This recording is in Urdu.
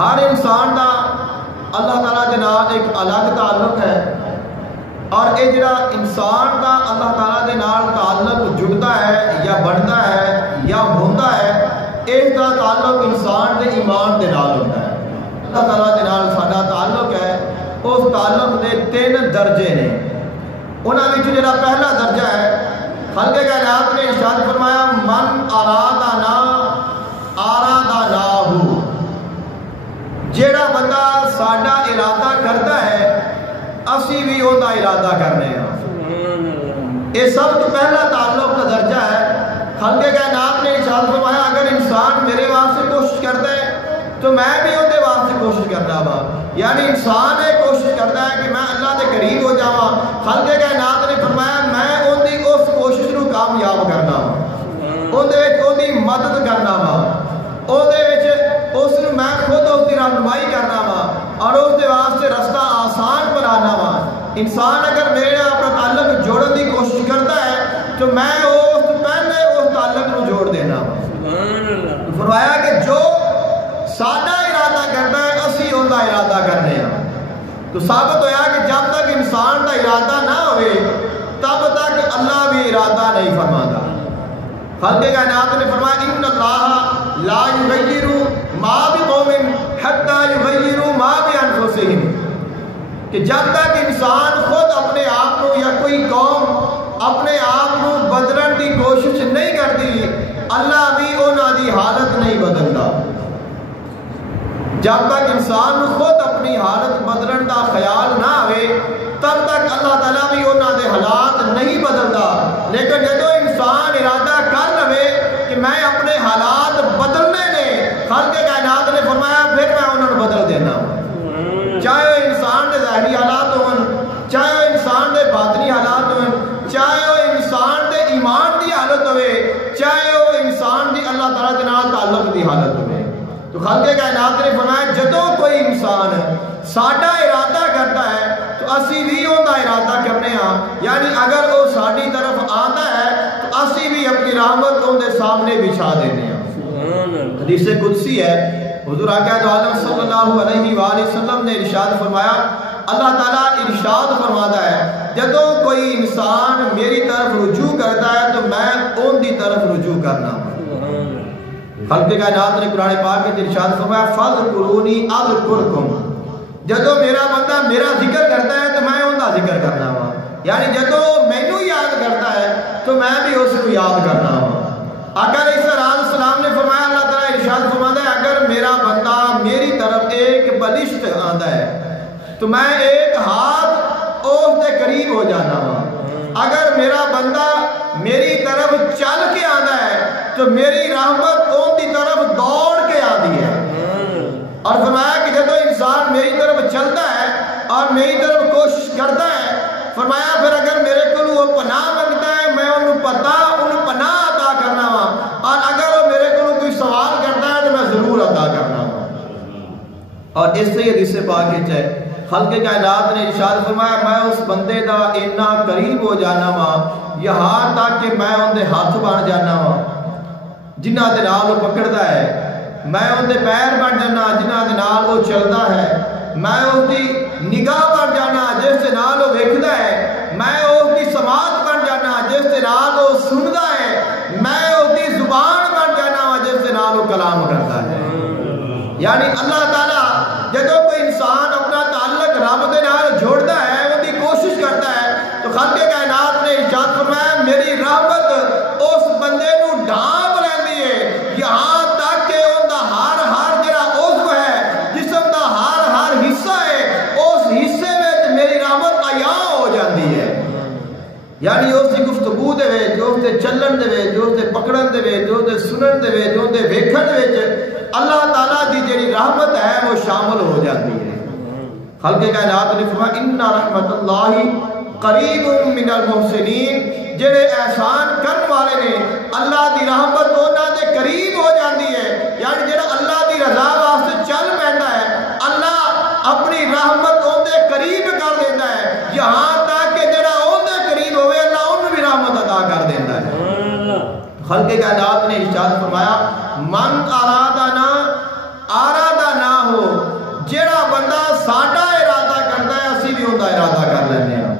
ہر انسان دا اللہ تعالیٰ کے نال ایک الگ تعلق ہے، اور یہ جڑا انسان دا اللہ تعالیٰ کے نال تعلق جڑتا ہے یا بنتا ہے یا ہوتا ہے، اس کا تعلق انسان کے ایمان کے نال ہوتا ہے۔ اللہ تعالیٰ کے نال ساڈا تعلق ہے، اس تعلق کے 3 درجے نے۔ انہاں وچ جڑا پہلا درجہ ہے، خالق کائنات نے ارشاد فرمایا من ارادنا ارادناہ، جیڑا بندہ ساڈا ارادہ کرتا ہے اسی بھی اوندا ارادہ کرنے ہیں۔ یہ سب تو پہلا تعلق کا درجہ ہے۔ خالق کائنات نے ارشاد فرمایا اگر انسان میرے واسطے کوشش کرتا ہے تو میں بھی اندے واسطے کوشش کرنا وا، یعنی انسان یہ کوشش کرتا ہے کہ میں اللہ کے قریب ہو جاواں، خالق کائنات نے فرمایا میں اندی اس کوشش نو کامیاب کرنا وا، اندے وچ اندی مدد کرنا وا، اندے وچ اس نو میں خود اس دی رہنمائی کرنا وا اور اس دے واسطے رستہ آسان بنانا وا۔ انسان اگر میرے اپنا تعلق جوڑن دی کوشش کرتا ہے تو میں اس پہلے اس تعلق نو جوڑ دینا وا۔ فرمایا کہ جو سادہ ارادہ کرتا ہے اسی اوندا ارادہ کرنے ہیں۔ تو ثابت ہویا کہ جب تک انسان کا ارادہ نہ ہوئے تب تک اللہ بھی ارادہ نہیں فرماتا۔ خالق کائنات نے فرمایا ان اللہ لا یغیر ما بقوم حتی یغیروا ما بانفسہم، کہ جب تک انسان خود اپنے آپ کو یا کوئی قوم اپنے آپ کو بدلن کی کوشش نہیں کرتی، اللہ بھی انہاں دی حالت نہیں بدلتا۔ جب تک انسان خود اپنی حالت بدلن کا خیال نہ آئے تب تک اللہ تعالیٰ بھی انہاں دے حالات نہیں بدلتا۔ لیکن جدو انسان ارادہ کر لے کہ میں اپنے حالات بدلنے نے، خالق کائنات نے فرمایا پھر میں انہوں نے بدل دینا، چاہے وہ انسان دے ظاہری حالات ہون، چاہے وہ انسان دے باطنی حالات ہون، چاہے وہ انسان دے ایمان دی حالت ہوئے، چاہے وہ انسان دی اللہ تعالیٰ کے نال تعلق دی حالت ہوئے۔ تو خالق کائنات نے فرمایا جدوں کوئی انسان ساڈا ارادہ کرتا ہے تو اسی بھی اوندا ارادہ کرنے ہاں، یعنی اگر وہ ساڈی طرف آتا ہے تو اسی بھی اپنی رحمت اندے سامنے بچھا دینے ہاں۔ حدیث قدسی ہے، حضور آقا دو عالم صلی اللہ علیہ وآلہ وسلم نے ارشاد فرمایا، اللہ تعالیٰ ارشاد فرماتا ہے جدوں کوئی انسان میری طرف رجوع کرتا ہے تو میں ان دی طرف رجوع کرنا ہوں۔ خالق کائنات نے قرآن پاک کے ارشاد فرمایا فاذکرونی اذکرکم، جدوں میرا بندہ میرا ذکر کرتا ہے تو میں ان کا ذکر کرنا وا، یعنی جدوں مینوں یاد کرتا ہے تو میں بھی اس کو یاد کرنا وا۔ آقا علیہ السلام نے فرمایا اللہ تعالیٰ ارشاد فرماتا ہے اگر میرا بندہ میری طرف ایک بلشت آتا ہے تو میں ایک ہاتھ اس کے قریب ہو جانا وا، اگر میرا بندہ میری طرف چل کے آتا ہے تو میری رحمت ان کی طرف دوڑ کے آتی ہے۔ اور فرمایا کہ جب انسان میری طرف چلتا ہے اور میری طرف کوشش کرتا ہے، فرمایا پھر اگر میرے کو وہ پناہ منگتا ہے میں انہوں پناہ عطا کرنا وا، اور اگر وہ میرے کو کوئی سوال کرتا ہے تو میں ضرور عطا کرنا وا۔ اور اس سے حدیث پاک ہے خالق کائنات نے ارشاد فرمایا میں اس بندے دا اتنا قریب ہو جانا وا یہاں تک کہ میں ان دے ہاتھ بن جانا وا جنہ دے نال وہ پکڑدا ہے، میں ان دے پیر بن جانا جنہ دے نال وہ چلدا ہے، میں اس دی نگاہ بن جانا جس دے نال وہ ویکھدا ہے، میں اس دی سماعت بن جانا جس دے نال وہ سندا ہے، میں اس دی زبان بن جانا جس دے نال وہ کلام کرتا ہے۔ یعنی اللہ تعالیٰ جدوں کوئی انسان اپنا تعلق رب دے نال جوڑتا ہے ان دی کوشش کرتا ہے تو خالق کائنات نے ارشاد فرمایا میری رحمت اس بندے نو ڈھانپ لیندی ہے یہاں تک کہ ان دا ہر جڑا عضو ہے جسم دا ہر حصہ ہے اس حصے میں میری رحمت عیاں ہو جاندی ہے۔ یعنی اس دی گفتگو دے وچ جو اس دے چلن دے وچ جو اس دے پکڑن دے وچ جو اس دے سنن دے وچ جو اس دے ویکھن دے وچ اللہ تعالیٰ دی جڑی رحمت ہے وہ شامل ہو جاتی ہے۔ خالق کائنات نے فرمایا ان رحمت اللہ قریب من المحسنین، جڑے احسان کرن والے نے اللہ دی رحمت انہاں دے قریب ہو جاتی ہے، یعنی جڑا اللہ دی رضا واسطے چل پیندا ہے اللہ اپنی رحمت ان دے قریب کر دیندا ہے یہاں تک کہ جڑا ان دے قریب ہوئے اللہ انہوں بھی رحمت عطا کر دیندا ہے۔ خالق کائنات نے ارشاد فرمایا من ارادنا ہو، بھی ان کا ارادہ کر لینے.